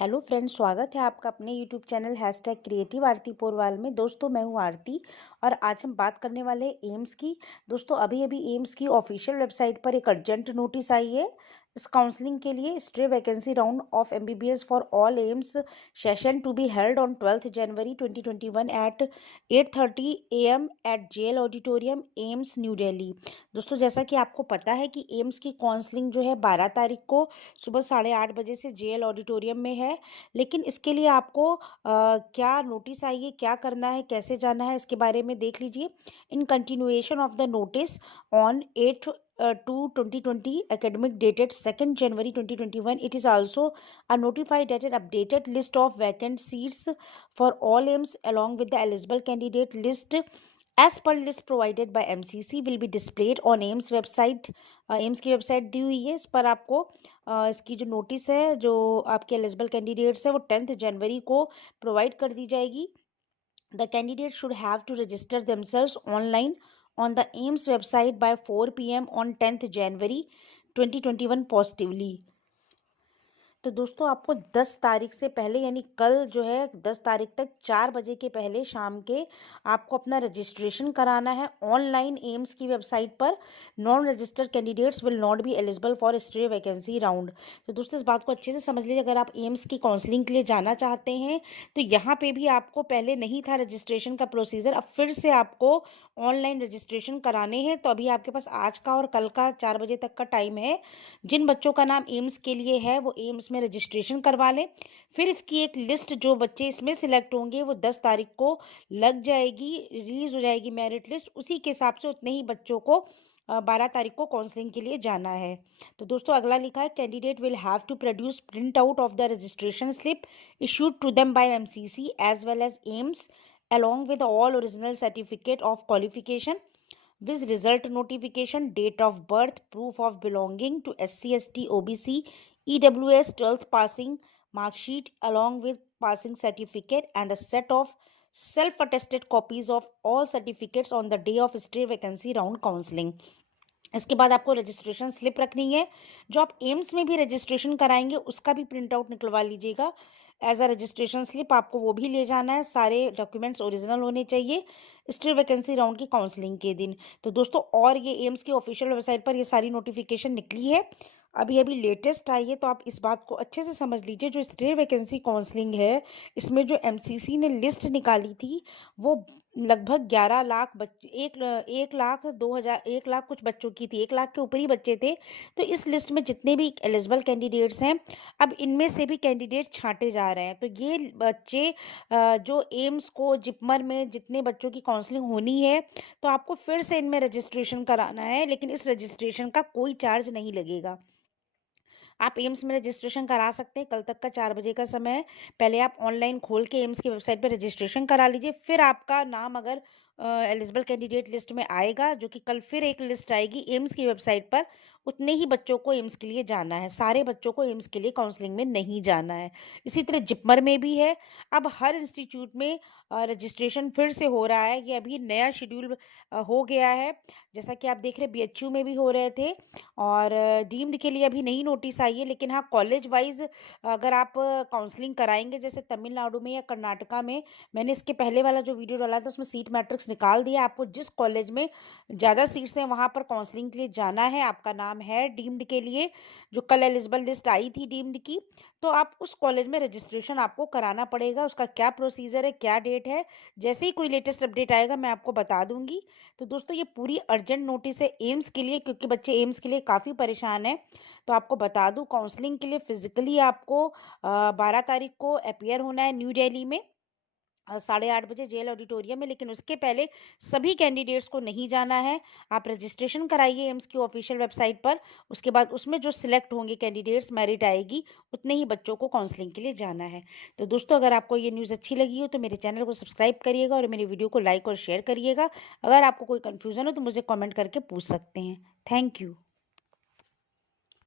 Hello friends, स्वागत है आपका अपने यूट्यूब चैनल #क्रिएटिव आरती पोरवाल में। दोस्तों, मैं हूं आरती और आज हम बात करने वाले हैं एम्स की। दोस्तों, अभी अभी एम्स की ऑफिशियल वेबसाइट पर एक अर्जेंट नोटिस आई है इस काउंसलिंग के लिए। Stray vacancy round of MBBS for all AIIMS session to be held on 12 January 2021 at 8:30 AM at JL auditorium, AIIMS, New Delhi. दोस्तों, जैसा कि आपको पता है कि एम्स की काउंसलिंग जो है 12 तारीख को सुबह 8:30 बजे से जेएल ऑडिटोरियम में है। लेकिन इसके लिए आपको क्या नोटिस आई है, क्या करना है, कैसे जाना है, इसके बारे में देख लीजिए। In continuation of the notice on 8/2/2020 academic dated 2nd January 2021, it is also a notified that an updated list of vacant seats for all aims along with the eligible candidate list as per list provided by MCC will be displayed on AIIMS website. AIIMS की website दी हुई है। इस पर आपको इसकी जो notice है, जो आपके एलिजिबल कैंडिडेट्स है, वो 10 जनवरी को प्रोवाइड कर दी जाएगी। The candidate should have to register themselves online on the AIMS website by 4 PM on 10th January 2021 positively। तो दोस्तों, आपको 10 तारीख से पहले यानी कल जो है 10 तारीख तक 4 बजे के पहले शाम के आपको अपना रजिस्ट्रेशन कराना है ऑनलाइन एम्स की वेबसाइट पर। Non registered candidates will not be eligible for stray vacancy round. तो दोस्तों, इस बात को अच्छे से समझ लीजिए। अगर आप एम्स की काउंसलिंग के लिए जाना चाहते हैं तो यहाँ पे भी आपको पहले नहीं था रजिस्ट्रेशन का प्रोसीजर, अब फिर से आपको ऑनलाइन रजिस्ट्रेशन कराने हैं। तो अभी आपके पास आज का और कल का 4 बजे तक का टाइम है। जिन बच्चों का नाम एम्स के लिए है वो एम्स में रजिस्ट्रेशन करवा लें। फिर इसकी एक लिस्ट, जो बच्चे इसमें सिलेक्ट होंगे, वो 10 तारीख को लग जाएगी, रिलीज हो जाएगी मेरिट लिस्ट। उसी के हिसाब से उतने ही बच्चों को 12 तारीख को काउंसलिंग के लिए जाना है। तो दोस्तों, अगला लिखा है, candidate will have to produce print out of the registration slip issued to them by MCC as well as AIIMS along with all original certificate of qualification with result notification, date of birth, proof of belonging to SC, ST, OBC, EWS 12th passing mark sheet along with passing certificate and a set of self-attested copies of all certificates on the day of stray vacancy round counseling। इसके बाद आपको registration slip रखनी है। जो आप AIIMS में भी registration कराएंगे उसका भी प्रिंट आउट निकलवा लीजिएगा एज अ रजिस्ट्रेशन स्लिप। आपको वो भी ले जाना है। सारे डॉक्यूमेंट्स ओरिजिनल होने चाहिए स्ट्रे वैकेंसी राउंड की काउंसलिंग के दिन। तो दोस्तों, और ये एम्स की ऑफिशियल वेबसाइट पर ये सारी नोटिफिकेशन निकली है, अभी अभी लेटेस्ट आई है। तो आप इस बात को अच्छे से समझ लीजिए। जो स्ट्रे वैकेंसी काउंसलिंग है, इसमें जो एमसीसी ने लिस्ट निकाली थी वो लगभग 11 लाख बच्चे, 1 लाख कुछ बच्चों की थी। 1 लाख के ऊपर ही बच्चे थे। तो इस लिस्ट में जितने भी एलिजिबल कैंडिडेट्स हैं, अब इनमें से भी कैंडिडेट छांटे जा रहे हैं। तो ये बच्चे जो एम्स को जिपमर में जितने बच्चों की काउंसलिंग होनी है, तो आपको फिर से इनमें रजिस्ट्रेशन कराना है। लेकिन इस रजिस्ट्रेशन का कोई चार्ज नहीं लगेगा। आप एम्स में रजिस्ट्रेशन करा सकते हैं। कल तक का 4 बजे का समय है। पहले आप ऑनलाइन खोल के एम्स की वेबसाइट पर रजिस्ट्रेशन करा लीजिए। फिर आपका नाम अगर एलिजिबल कैंडिडेट लिस्ट में आएगा, जो कि कल फिर एक लिस्ट आएगी एम्स की वेबसाइट पर, उतने ही बच्चों को एम्स के लिए जाना है। सारे बच्चों को एम्स के लिए काउंसलिंग में नहीं जाना है। इसी तरह जिपमर में भी है। अब हर इंस्टीट्यूट में रजिस्ट्रेशन फिर से हो रहा है। ये अभी नया शेड्यूल हो गया है। जैसा कि आप देख रहे हैं, बीएचयू में भी हो रहे थे और डीम्ड के लिए अभी नई नोटिस आई है। लेकिन हाँ, कॉलेज वाइज अगर आप काउंसलिंग कराएंगे, जैसे तमिलनाडु में या कर्नाटका में, मैंने इसके पहले वाला जो वीडियो डाला था उसमें सीट मैट्रिक्स निकाल दिया। आपको जिस कॉलेज में ज़्यादा सीट्स हैं वहाँ पर काउंसलिंग के लिए जाना है, आपका नाम है डीम्ड के लिए, जो कल एलिजिबल लिस्ट आई थी डीम्ड की, तो आप उस कॉलेज में रजिस्ट्रेशन आपको कराना पड़ेगा। उसका क्या प्रोसीजर है, क्या डेट है, जैसे ही कोई लेटेस्ट अपडेट आएगा मैं आपको बता दूंगी। तो दोस्तों, ये पूरी अर्जेंट नोटिस है एम्स के लिए, क्योंकि बच्चे एम्स के लिए काफ़ी परेशान हैं। तो आपको बता दूं, काउंसलिंग के लिए फिजिकली आपको 12 तारीख को अपीयर होना है न्यू दिल्ली में 8:30 बजे जेल ऑडिटोरियम में। लेकिन उसके पहले सभी कैंडिडेट्स को नहीं जाना है। आप रजिस्ट्रेशन कराइए एम्स की ऑफिशियल वेबसाइट पर। उसके बाद उसमें जो सिलेक्ट होंगे कैंडिडेट्स, मेरिट आएगी, उतने ही बच्चों को काउंसलिंग के लिए जाना है। तो दोस्तों, अगर आपको ये न्यूज़ अच्छी लगी हो तो मेरे चैनल को सब्सक्राइब करिएगा और मेरी वीडियो को लाइक और शेयर करिएगा। अगर आपको कोई कन्फ्यूज़न हो तो मुझे कॉमेंट करके पूछ सकते हैं। Thank you.